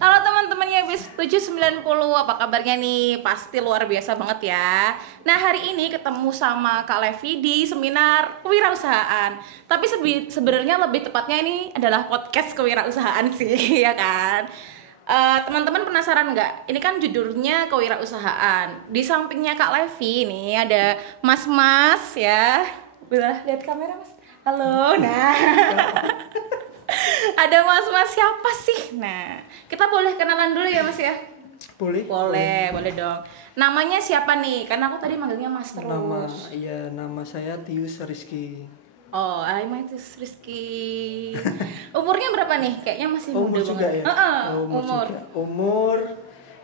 Halo teman-temannya bis 790, apa kabarnya nih? Pasti luar biasa banget ya. Nah, hari ini ketemu sama Kak Levi di seminar kewirausahaan. Tapi sebenarnya lebih tepatnya ini adalah podcast kewirausahaan sih, ya kan? Teman-teman penasaran nggak? Ini kan judulnya kewirausahaan. Di sampingnya Kak Levi nih ada mas-mas ya. Boleh lihat kamera mas? Halo, nah. Ada mas-mas siapa sih? Nah, kita boleh kenalan dulu ya mas ya? Boleh dong. Namanya siapa nih? Karena aku tadi manggilnya mas terus. Nama saya Tius Rizky. Oh, Tius Rizky. Umurnya berapa nih? Kayaknya masih muda juga banget. Ya? Umur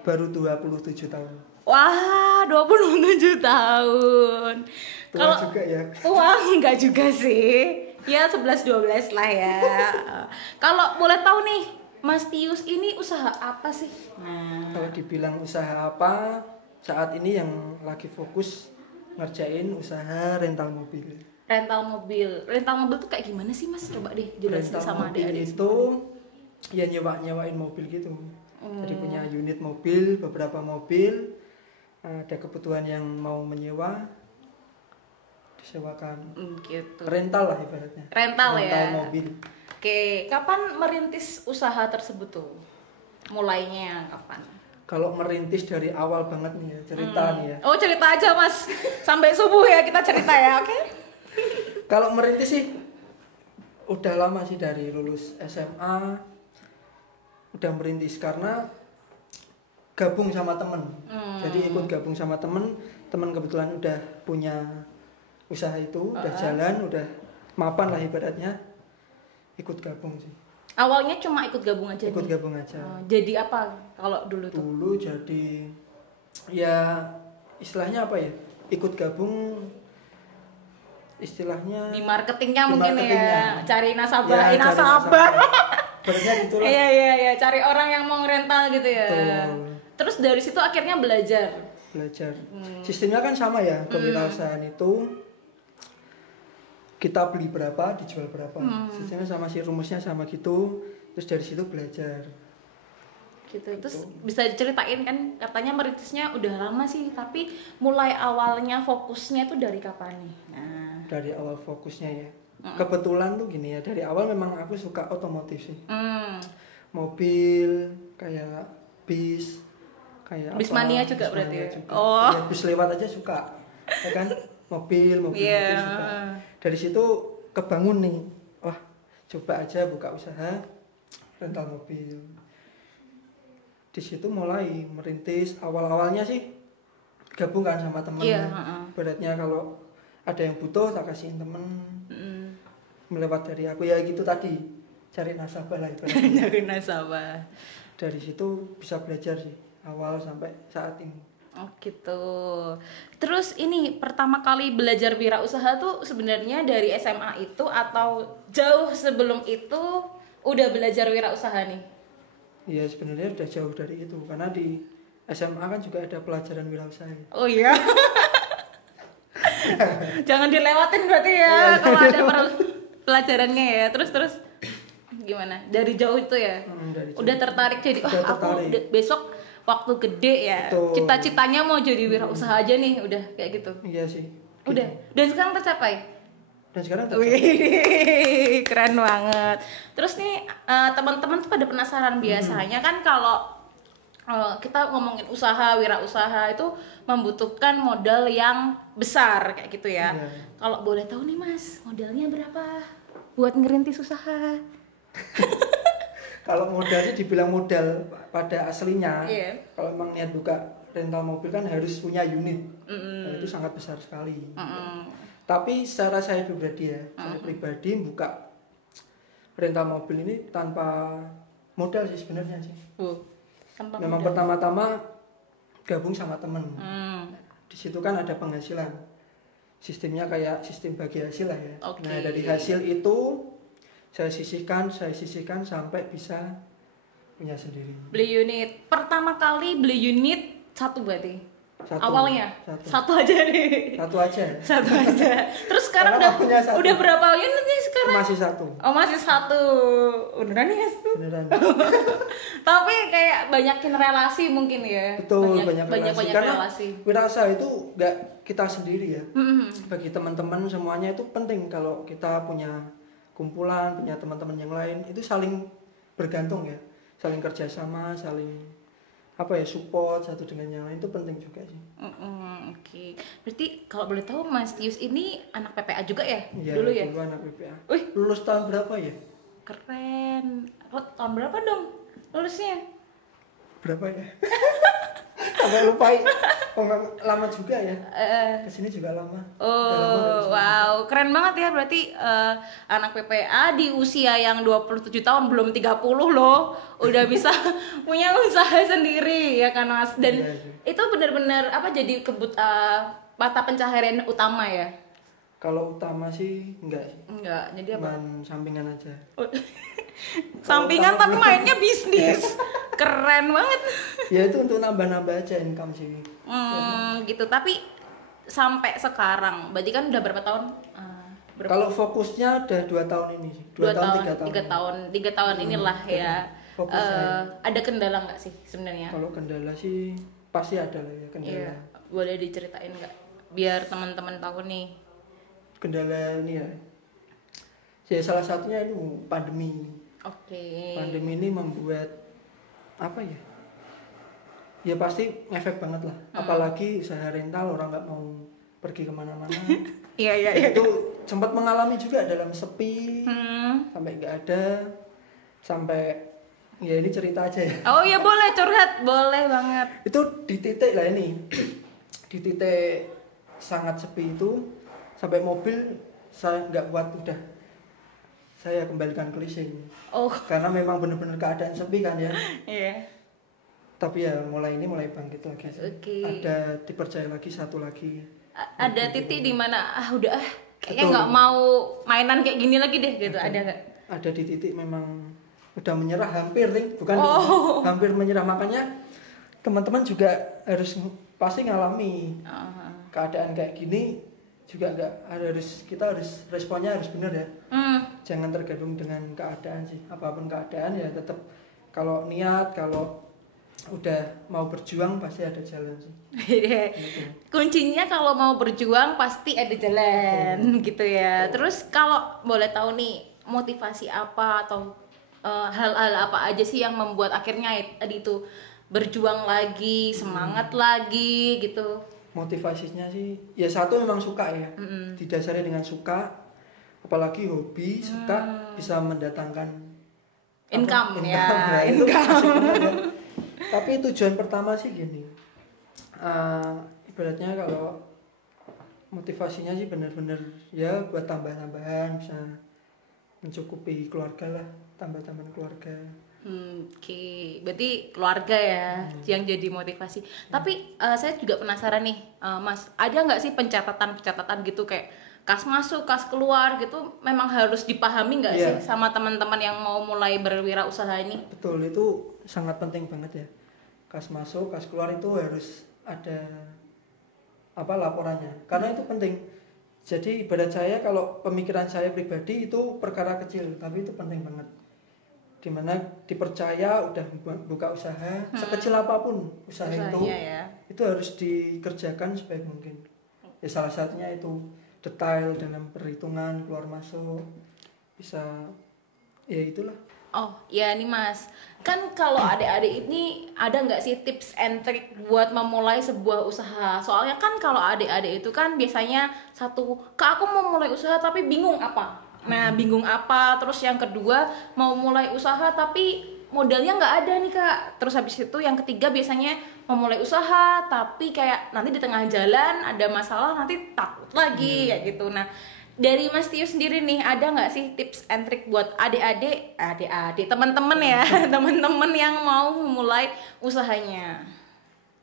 baru 27 tahun. Wah, 27 tahun. Tua juga ya? Wah, enggak juga sih. Ya 11-12 lah ya. Kalau boleh tahu nih, Mas Tius ini usaha apa sih? Nah, kalau dibilang usaha apa, saat ini yang lagi fokus ngerjain usaha rental mobil. Rental mobil tuh kayak gimana sih mas? Coba deh jelasin sama adik-adik. Itu ya nyewain mobil gitu. Jadi punya unit mobil, beberapa mobil. Ada kebutuhan yang mau menyewa, disewakan. Gitu. Rental lah ibaratnya. Rental ya. Mobil. Oke, kapan merintis usaha tersebut tuh? Mulainya kapan? Kalau merintis dari awal banget nih ya, cerita nih ya. Oh, cerita aja mas. Sampai subuh ya kita cerita ya, oke? Kalau merintis sih udah lama sih, dari lulus SMA udah merintis karena gabung sama temen. Jadi ikut gabung sama temen kebetulan udah punya usaha itu, udah jalan, udah mapan lah ibaratnya, ikut gabung sih. Awalnya cuma ikut gabung aja. Ikut gabung aja. Jadi apa kalau dulu tuh? Dulu jadi ya istilahnya apa ya? Ikut gabung istilahnya di marketingnya mungkin ya, cari nasabah, ya, nasabah. Sebenarnya gitu lah. Iya, cari orang yang mau rental gitu ya. Betul. Terus dari situ akhirnya belajar. Sistemnya kan sama ya, kewirausahaan itu kita beli berapa, dijual berapa. Sistemnya sama sih, rumusnya sama gitu. Terus dari situ belajar. Gitu. Terus bisa diceritain kan, katanya merintisnya udah lama sih, tapi mulai awalnya fokusnya itu dari kapan nih? Nah, dari awal fokusnya ya. Kebetulan tuh gini ya, dari awal memang aku suka otomotif sih. Mobil, kayak bis, kayak bis mania juga berarti ya? Oh. Ya, bis lewat aja suka. Ya kan? Mobil yeah. Suka. Dari situ kebangun nih, wah coba aja buka usaha rental mobil. Di situ mulai merintis. Awalnya sih gabung kan sama temen. Beratnya kalau ada yang butuh tak kasihin temen. Melewat dari aku ya gitu tadi, cari nasabah lah itu. Cari nasabah. Dari situ bisa belajar sih awal sampai saat ini. Oh gitu. Terus ini pertama kali belajar wirausaha tuh sebenarnya dari SMA itu atau jauh sebelum itu udah belajar wirausaha nih? Iya sebenarnya udah jauh dari itu, karena di SMA kan juga ada pelajaran wirausaha. Oh iya. Jangan dilewatin berarti ya kalau ada pelajarannya ya. Terus gimana? Dari jauh itu ya? Udah tertarik jadi aku besok waktu gede ya. Betul. Cita-citanya mau jadi wirausaha aja nih, udah kayak gitu. Iya sih. Udah. Gitu. Dan sekarang tercapai? Dan sekarang tercapai. Wih, keren banget. Terus nih teman-teman tuh pada penasaran, biasanya kan kalau kita ngomongin usaha, wirausaha itu membutuhkan modal yang besar kayak gitu ya. Kalau boleh tahu nih mas, modalnya berapa buat ngerintis usaha? Kalau modalnya dibilang modal pada aslinya, kalau memang niat buka rental mobil kan harus punya unit. Nah, itu sangat besar sekali. Tapi secara saya pribadi ya, saya pribadi buka rental mobil ini tanpa modal sih sebenarnya sih. Memang pertama-tama gabung sama temen. Di situ kan ada penghasilan. Sistemnya kayak sistem bagi hasil lah ya. Nah dari hasil itu saya sisihkan sampai bisa punya sendiri. Beli unit. Pertama kali beli unit satu berarti? Awalnya? Satu aja nih. Satu aja. Terus sekarang udah berapa unit nih sekarang? masih satu. Oh masih satu, beneran ya? Beneran. Tapi kayak banyakin relasi mungkin ya. Betul, banyak relasi. Karena relasi. wirausaha itu nggak kita sendiri ya. Bagi teman-teman semuanya itu penting kalau kita punya kumpulan, punya teman-teman yang lain itu saling bergantung ya, saling kerjasama, saling support satu dengan yang lain itu penting juga sih. Oke. Berarti kalau boleh tahu Mas Tius ini anak PPA juga ya? Iya, dulu ya? Dulu anak PPA. Wih, lulus tahun berapa ya? Keren. Tahun berapa dong lulusnya? Berapa ya? Sampai lupa. Oh, lama juga ya. Kesini juga lama. Oh, wow, keren banget ya. Berarti anak PPA di usia yang 27 tahun, belum 30 loh, udah bisa punya usaha sendiri ya kan Mas. Dan itu benar-benar jadi mata pencaharian utama ya? Kalau utama sih enggak sih. Enggak, jadi apa? Sampingan aja. Sampingan tapi mainnya bisnis. Keren banget. Ya itu untuk nambah-nambah aja income sih. Gitu. Tapi sampai sekarang, berarti kan udah berapa tahun? Kalau fokusnya udah 2 tahun ini sih. 2 tahun, 3 tahun inilah ya. Ada kendala nggak sih sebenarnya? Kalau kendala sih pasti ada lah ya kendala. Iya. Boleh diceritain nggak? Biar teman-teman tahu nih. Kendala ini ya. Ya salah satunya itu pandemi ini. Oke. Pandemi ini membuat ya pasti efek banget lah. Apalagi usaha rental, orang nggak mau pergi kemana-mana. Iya. Itu sempat mengalami juga dalam sepi, sampai nggak ada, sampai ya ini cerita aja ya. Oh ya boleh curhat, boleh banget. Itu di titik lah ini, di titik sangat sepi itu, sampai mobil saya nggak kuat udah. Saya kembalikan ke leasing. Oh. Karena memang benar-benar keadaan sepi kan ya. Iya. Tapi ya mulai bangkit lagi. Okay. Ada dipercaya lagi satu lagi. Ada titik di mana udah kayaknya nggak mau mainan kayak gini lagi deh gitu. Ada nggak? Ada di titik memang udah menyerah hampir nih, bukan hampir menyerah, makanya teman-teman juga harus pasti ngalami keadaan kayak gini juga kita harus responnya harus benar ya. Jangan tergantung dengan keadaan sih, apapun keadaan ya tetap kalau niat, kalau udah mau berjuang pasti ada jalan sih. Kuncinya kalau mau berjuang pasti ada jalan. Gitu ya. Terus kalau boleh tahu nih motivasi apa atau hal-hal apa aja sih yang membuat akhirnya tadi itu berjuang lagi, semangat lagi gitu? Motivasinya sih ya satu memang suka ya. Didasari dengan suka, apalagi hobi, suka bisa mendatangkan income. Tapi tujuan pertama sih gini, ibaratnya kalau motivasinya sih benar-benar ya buat tambah-tambahan, bisa mencukupi keluarga lah, tambah-tambahan keluarga. Oke, berarti keluarga ya yang jadi motivasi. Tapi saya juga penasaran nih, Mas, ada nggak sih pencatatan gitu kayak kas masuk, kas keluar gitu, memang harus dipahami nggak sih sama teman-teman yang mau mulai berwirausaha ini? Betul, itu sangat penting banget ya. Kas masuk, kas keluar itu harus ada laporannya, karena itu penting. Jadi ibarat saya, kalau pemikiran saya pribadi itu perkara kecil, tapi itu penting banget. Dimana dipercaya udah buka usaha, sekecil apapun usaha itu, itu harus dikerjakan sebaik mungkin. Ya salah satunya itu detail dengan perhitungan keluar masuk, bisa ya itulah. Oh ya nih Mas, kan kalau adik-adik ini ada nggak sih tips and trick buat memulai sebuah usaha? Soalnya kan kalau adik-adik itu kan biasanya Kak aku mau mulai usaha tapi bingung apa? Nah bingung apa, terus yang kedua mau mulai usaha tapi modalnya nggak ada nih Kak. Terus habis itu yang ketiga biasanya mau mulai usaha tapi kayak nanti di tengah jalan ada masalah, nanti takut lagi kayak gitu. Nah dari Mas Tio sendiri nih, ada nggak sih tips and trick buat adik-adik, teman-teman ya, teman-teman yang mau memulai usahanya?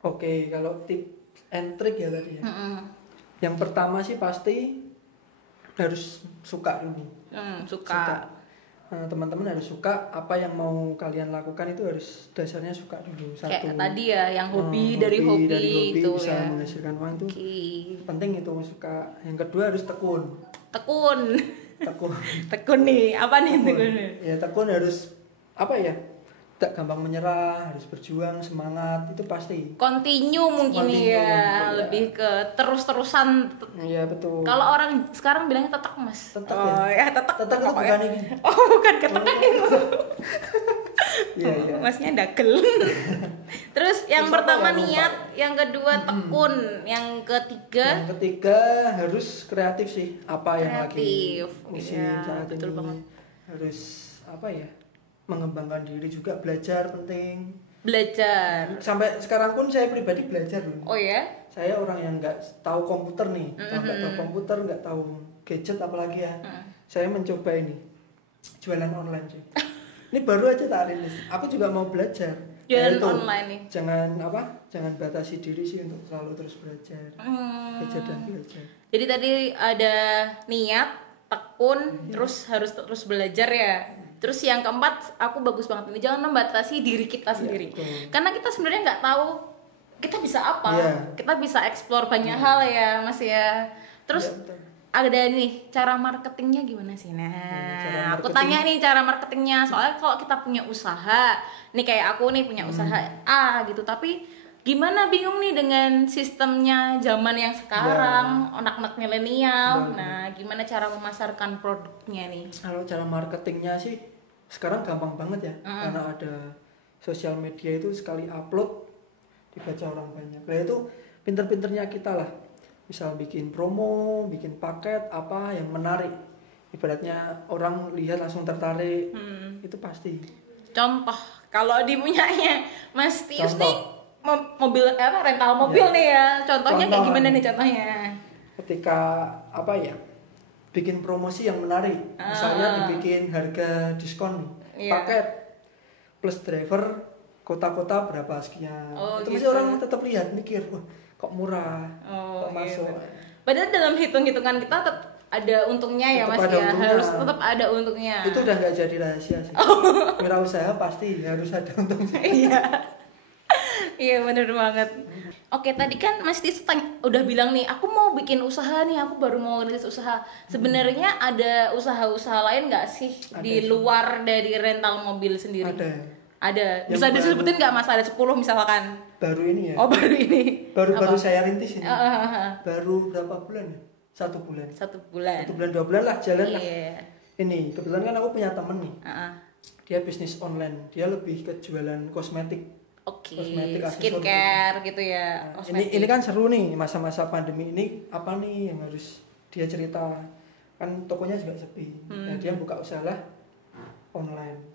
Oke, kalau tips and trick ya tadi ya. Yang pertama sih pasti harus suka dulu. Suka. Teman-teman harus suka, apa yang mau kalian lakukan itu harus dasarnya suka dulu. Kayak tadi ya, yang hobi dari hobi itu bisa ya. menghasilkan uang itu penting, itu suka. Yang kedua harus tekun. tekun. Tekun nih, apa nih tekun? Ya tekun harus apa ya? Tak gampang menyerah, harus berjuang, semangat, itu pasti. Continue mungkin ya, lebih ke terus-terusan. Iya betul. Kalau orang sekarang bilangnya tetek mas. Tetek ya tetek. Tetek itu bukan ini. Oh bukan ketekan itu. Iya. Masnya dagel. Terus yang pertama niat, yang kedua tekun, yang ketiga. Yang ketiga harus kreatif sih. Apa yang lagi musim saat betul ini. Banget. Harus apa ya? Mengembangkan diri juga, belajar penting. Belajar. Sampai sekarang pun saya pribadi belajar loh. Oh ya? Saya orang yang nggak tahu komputer nih, nggak tahu komputer, nggak tahu gadget apalagi ya. Saya mencoba ini jualan online sih. Ini baru aja tak rilis. Aku juga mau belajar. Jualan online nih. Jangan batasi diri sih untuk selalu terus belajar. Belajar dan belajar. Jadi tadi ada niat, tekun, terus harus terus belajar ya. Terus yang keempat, aku bagus banget ini, jangan membatasi diri kita sendiri. Karena kita sebenarnya nggak tahu kita bisa apa. Kita bisa explore banyak hal ya, Mas ya. Terus ada nih cara marketingnya gimana sih? Nah, aku tanya nih cara marketingnya. Soalnya kalau kita punya usaha, nih kayak aku nih punya usaha A gitu, tapi gimana bingung nih dengan sistemnya zaman yang sekarang, anak-anak milenial. Nah, gimana cara memasarkan produknya nih? Kalau cara marketingnya sih sekarang gampang banget ya, karena ada sosial media itu sekali upload dibaca orang banyak. Nah itu pinter-pinternya kita lah, misal bikin promo, bikin paket apa yang menarik, ibaratnya orang lihat langsung tertarik, itu pasti. Contoh kalau di punyanya Mas Tius nih mobil rental mobil nih ya, contohnya kayak gimana nih contohnya? Ketika apa ya, bikin promosi yang menarik, misalnya dibikin harga diskon nih, paket plus driver kota-kota berapa sekian, itu masih orang tetap lihat mikir, wah kok murah, kok masuk. Padahal dalam hitung-hitungan kita tetap ada untungnya ya Mas ya, harus tetap ada untungnya. Itu udah nggak jadi rahasia sih. Wirausaha pasti harus ada untungnya. Iya bener banget. Oke, tadi kan Mas Tis udah bilang nih, aku mau bikin usaha nih, aku baru mau rilis usaha. Sebenarnya ada usaha-usaha lain nggak sih di luar dari rental mobil sendiri? Ada. Bisa disebutin nggak Mas? Ada 10 misalkan? Baru ini ya. Oh baru ini. Baru saya rintis ini. Baru berapa bulan ya? 1 bulan. 1 bulan. 1 bulan 2 bulan lah jalan lah. Ini kebetulan kan aku punya temen nih. Dia bisnis online. Dia lebih ke jualan kosmetik. Skincare gitu ya. Ini kan seru nih masa-masa pandemi ini, apa nih yang harus dia cerita, kan tokonya juga sepi. Nah dia buka usaha online.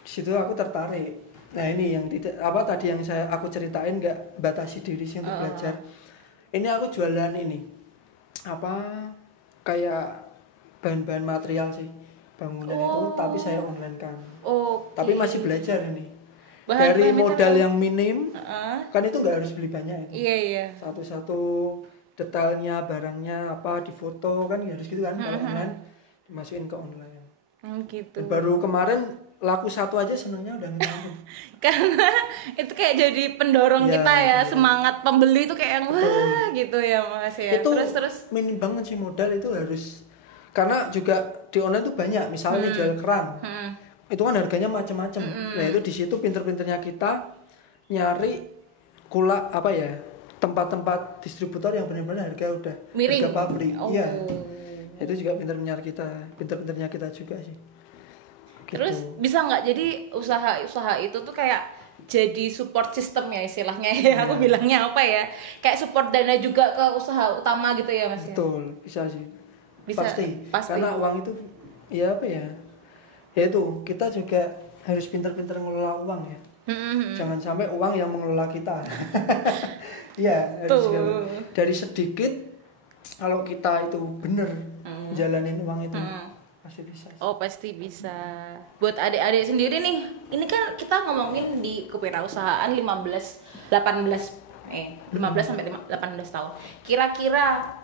Di situ aku tertarik. Nah ini yang tidak tadi yang aku ceritain, nggak batasi diri sih untuk belajar. Ini aku jualan ini kayak bahan-bahan material sih, bangunan itu, tapi saya online kan. Tapi masih belajar ini. Dari modal yang minim, kan itu nggak harus beli banyak itu. Iya. Satu-satu detailnya, barangnya apa, difoto kan harus gitu kan. Kalau online dimasukin ke online. Gitu. Baru kemarin laku 1 aja senangnya udah ngomong. Karena itu kayak jadi pendorong kita ya, semangat pembeli itu kayak yang wah gitu ya Mas ya. Itu terus minim banget sih modal itu harus, karena juga di online tuh banyak, misalnya jual keran. Itu kan harganya macam-macam. Nah itu di situ pinter-pinternya kita nyari tempat-tempat distributor yang benar-benar harga udah miring, harga pabrik. Iya. Itu juga pinter-pinternya kita juga sih. Gitu. Terus bisa nggak jadi usaha itu tuh kayak jadi support system ya istilahnya ya. Aku bilangnya apa ya? Kayak support dana juga ke usaha utama gitu ya Mas. Betul, bisa sih. Bisa, pasti. Karena uang itu ya ya itu kita juga harus pintar-pintar ngelola uang ya. Jangan sampai uang yang mengelola kita. Iya, dari sedikit kalau kita itu bener jalanin uang itu pasti bisa. Pasti bisa. Buat adik-adik sendiri nih, ini kan kita ngomongin di kewirausahaan 15 sampai 18 tahun. Kira-kira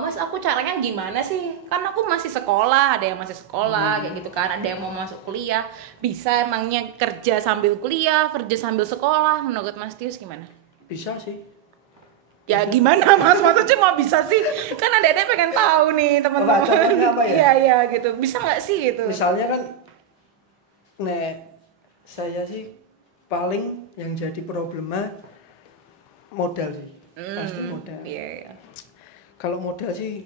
Mas, aku caranya gimana sih? Kan aku masih sekolah, ada yang masih sekolah kayak gitu kan, ada yang mau masuk kuliah. Bisa emangnya kerja sambil kuliah, kerja sambil sekolah? Menurut Mas Tius gimana? Bisa sih. Ya gimana Mas? Masa cuma bisa sih? Kan ada pengen tahu nih teman-teman. Apa ya? Iya gitu. Bisa nggak sih gitu? Misalnya kan, saya sih paling yang jadi problema modal sih. Pasti modal. Iya. Kalau modal sih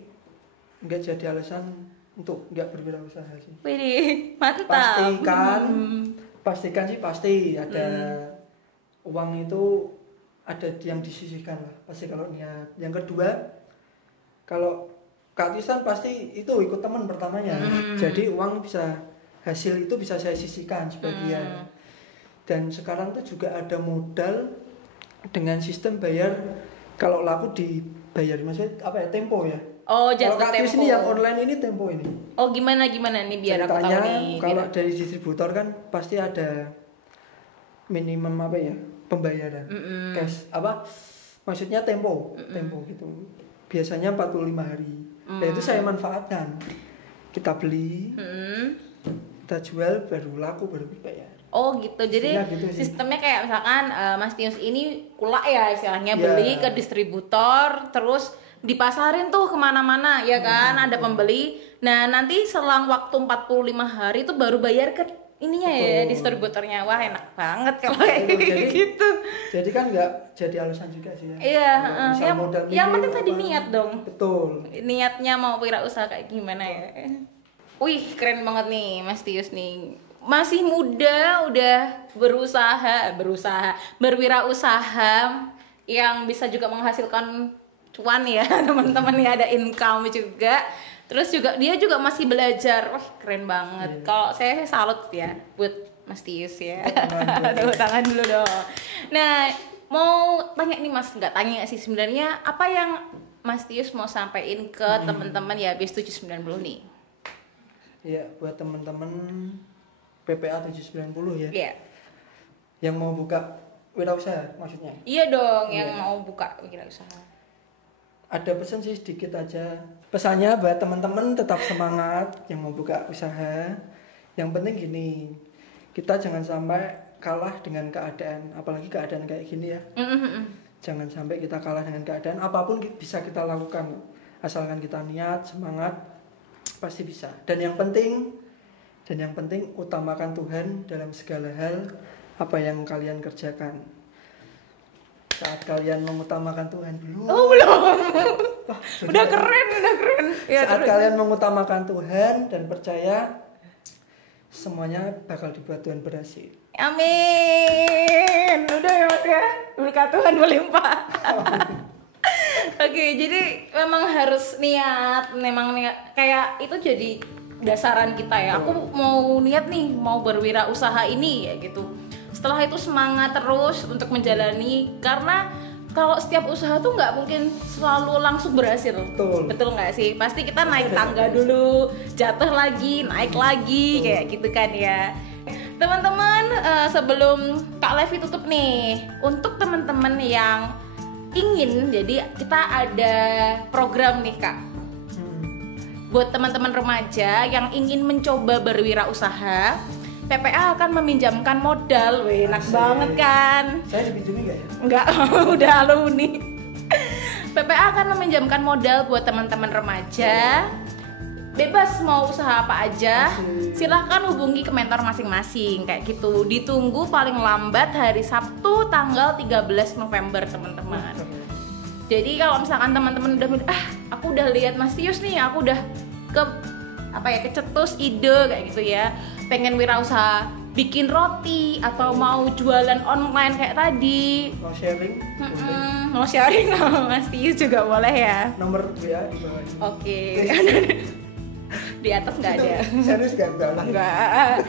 nggak jadi alasan untuk nggak berwirausaha sih. Wih, mantap. Pastikan sih pasti ada uang itu ada yang disisihkan lah. Pasti kalau niat. Yang kedua, kalau keartisan pasti itu ikut teman pertamanya. Jadi uang hasil itu bisa saya sisihkan sebagian. Dan sekarang tuh juga ada modal dengan sistem bayar, kalau laku dibayar, maksudnya apa ya, tempo ya. Oh, jatuh tempo. Kalau ini yang online ini tempo ini. Oh, gimana nih biar aku tahu nih. Kalau dari distributor kan pasti ada minimum apa ya, pembayaran. Cash apa? Maksudnya tempo gitu. Biasanya 45 hari. Nah, itu saya manfaatkan. Kita beli, kita jual, baru laku, baru dibayar. Oh gitu, jadi gitu sistemnya kayak misalkan Mas Tius ini kulak ya istilahnya, beli ke distributor, terus dipasarin tuh kemana-mana ya kan, ada pembeli. Nah nanti selang waktu 45 hari itu baru bayar ke ininya ya, distributornya. Wah enak banget kalau kayak gitu. Jadi kan nggak jadi alasan juga sih ya. Iya, yang penting tadi niat dong. Betul. Niatnya mau wirausaha kayak gimana ya. Wih keren banget nih Mas Tius nih. Masih muda udah berwirausaha yang bisa juga menghasilkan cuan ya teman-teman ya, ada income juga. Terus juga dia juga masih belajar. Wah keren banget. Kalau saya salut ya buat Mas Tius ya. Tepuk tangan dulu dong. Nah mau tanya nih Mas, nggak tanya sih sebenarnya, apa yang Mas Tius mau sampaikan ke teman-teman ya BIS 790 nih? Ya buat teman-teman PPA 790 ya. Iya. Yang mau buka wirausaha maksudnya. Iya dong, yang mau buka wirausaha. Ada pesan sih sedikit aja. Pesannya buat teman-teman tetap semangat yang mau buka usaha. Yang penting gini, kita jangan sampai kalah dengan keadaan, apalagi keadaan kayak gini ya. Jangan sampai kita kalah dengan keadaan, apapun bisa kita lakukan. Asalkan kita niat, semangat, pasti bisa. Dan yang penting utamakan Tuhan dalam segala hal apa yang kalian kerjakan. Saat kalian mengutamakan Tuhan dulu. Oh belum. Udah keren. Ya, saat kalian mengutamakan Tuhan dan percaya, semuanya bakal dibuat Tuhan berhasil. Amin. Udah ya Mas ya. Berkat Tuhan berlimpah. Oke, jadi memang harus niat, kayak itu jadi dasaran kita ya. Aku mau niat nih, mau berwirausaha ini ya gitu. Setelah itu semangat terus untuk menjalani, karena kalau setiap usaha tuh nggak mungkin selalu langsung berhasil. Betul nggak sih? Pasti kita naik tangga dulu, jatuh lagi, naik lagi, kayak gitu kan ya. Teman-teman, sebelum Kak Levi tutup nih, untuk teman-teman yang ingin, jadi kita ada program nih Kak. Buat teman-teman remaja yang ingin mencoba berwirausaha, PPA akan meminjamkan modal. Wih, enak banget kan? Saya dipinjemin nggak ya? Enggak, udah alumni. PPA akan meminjamkan modal buat teman-teman remaja. Bebas mau usaha apa aja, silahkan hubungi ke mentor masing-masing kayak gitu. Ditunggu paling lambat hari Sabtu tanggal 13 November teman-teman. Jadi kalau misalkan teman-teman udah aku udah lihat Mas Tius nih, aku udah kecetus ide kayak gitu ya, pengen wirausaha bikin roti atau mau jualan online kayak tadi, mau sharing mau sharing Mas Tius juga boleh ya. Nomor WA di bawah. Oke. Di atas nggak ada. Serius enggak.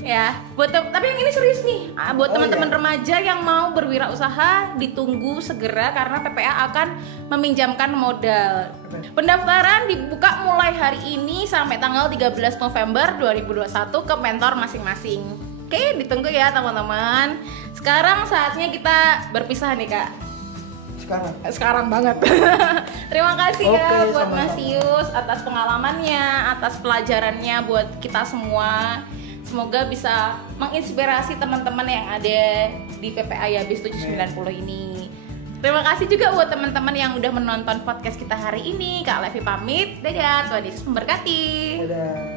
Ya, tapi yang ini serius nih. Buat teman-teman remaja yang mau berwirausaha, ditunggu segera karena PPA akan meminjamkan modal. Pendaftaran dibuka mulai hari ini sampai tanggal 13 November 2021 ke mentor masing-masing. Oke, ditunggu ya teman-teman. Sekarang saatnya kita berpisah nih Kak. Sekarang banget. Terima kasih ya buat Mas Tius atas pengalamannya, atas pelajarannya buat kita semua. Semoga bisa menginspirasi teman-teman yang ada di PPA ya BIS 790 ini. Terima kasih juga buat teman-teman yang udah menonton podcast kita hari ini. Kak Levi pamit. Dadah, Tuhan Yesus memberkati. Dadah.